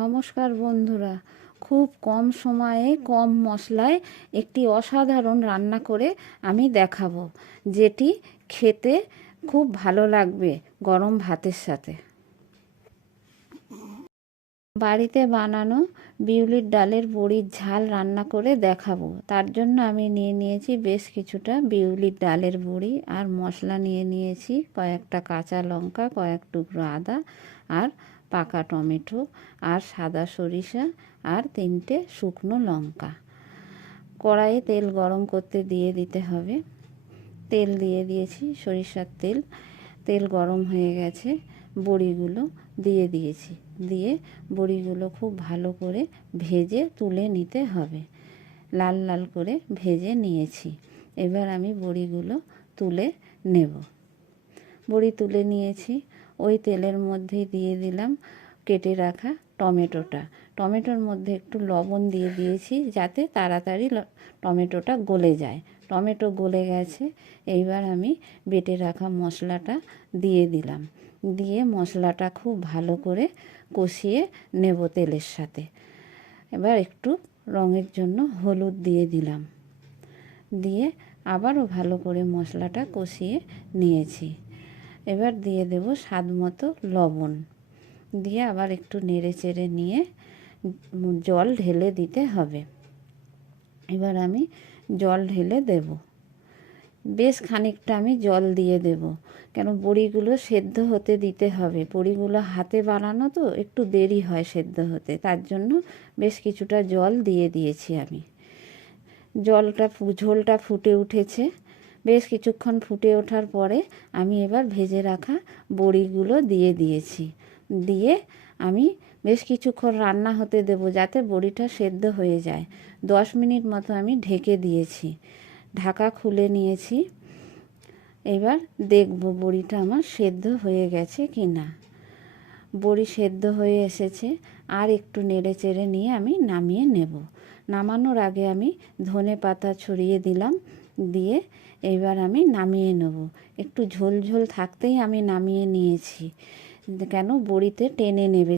নমস্কার বন্ধুরা, খুব কম সময়ে কম মশলায় একটি অসাধারণ রান্না করে আমি দেখাবো, যেটি খেতে খুব ভালো লাগবে গরম ভাতের সাথে। বাড়িতে বানানো বিউলির ডালের বড়ির ঝাল রান্না করে দেখাবো। তার জন্য আমি নিয়ে নিয়েছি বেশ কিছুটা বিউলির ডালের বড়ি, আর মশলা নিয়ে নিয়েছি কয়েকটা কাঁচা লঙ্কা, কয়েক টুকরো আদা, আর পাকা টমেটো, আর সাদা সরিষা, আর 3টে শুকনো লঙ্কা। কড়াইয়ে তেল গরম করতে দিয়ে দিতে হবে। তেল দিয়ে দিয়েছি, সরিষার তেল। তেল গরম হয়ে গেছে, বড়িগুলো দিয়ে দিয়েছি। দিয়ে বড়িগুলো খুব ভালো করে ভেজে তুলে নিতে হবে। লাল লাল করে ভেজে নিয়েছি। এবার আমি বড়িগুলো তুলে নেব। বড়ি তুলে নিয়েছি। ওই তেলের মধ্যেই দিয়ে দিলাম কেটে রাখা টমেটোটা। টমেটোর মধ্যে একটু লবণ দিয়ে দিয়েছি, যাতে তাড়াতাড়ি টমেটোটা গলে যায়। টমেটো গলে গেছে। এইবার আমি বেটে রাখা মশলাটা দিয়ে দিলাম। দিয়ে মশলাটা খুব ভালো করে কষিয়ে নেব তেলের সাথে। এবার একটু রঙের জন্য হলুদ দিয়ে দিলাম। দিয়ে আবারও ভালো করে মশলাটা কষিয়ে নিয়েছি। এবার দিয়ে দেব স্বাদ মতো লবণ। দিয়ে আবার একটু নেড়ে চেড়ে নিয়ে জল ঢেলে দিতে হবে। এবার আমি জল ঢেলে দেব। বেশ খানিকটা আমি জল দিয়ে দেব, কেন বড়িগুলো সেদ্ধ হতে দিতে হবে। বড়িগুলো হাতে বানানো তো একটু দেরি হয় সেদ্ধ হতে, তার জন্য বেশ কিছুটা জল দিয়ে দিয়েছি আমি। ঝোলটা ফুটে উঠেছে। বেশ কিছুক্ষণ ফুটে ওঠার পরে আমি এবার ভেজে রাখা বড়িগুলো দিয়ে দিয়েছি। দিয়ে আমি বেশ কিছুক্ষণ রান্না হতে দেব, যাতে বড়িটা সেদ্ধ হয়ে যায়। 10 মিনিট মতো আমি ঢেকে দিয়েছি। ঢাকা খুলে নিয়েছি। এবার দেখব বড়িটা আমার সেদ্ধ হয়ে গেছে কি না। বড়ি সেদ্ধ হয়ে এসেছে। আর একটু নেড়ে চেড়ে নিয়ে আমি নামিয়ে নেব। নামানোর আগে আমি ধনে পাতা ছড়িয়ে দিলাম। দিয়ে এইবার আমি নামিয়ে নেব। একটু ঝোল ঝোল থাকতেই আমি নামিয়ে নিয়েছি, কেন বড়িতে টেনে নেবে।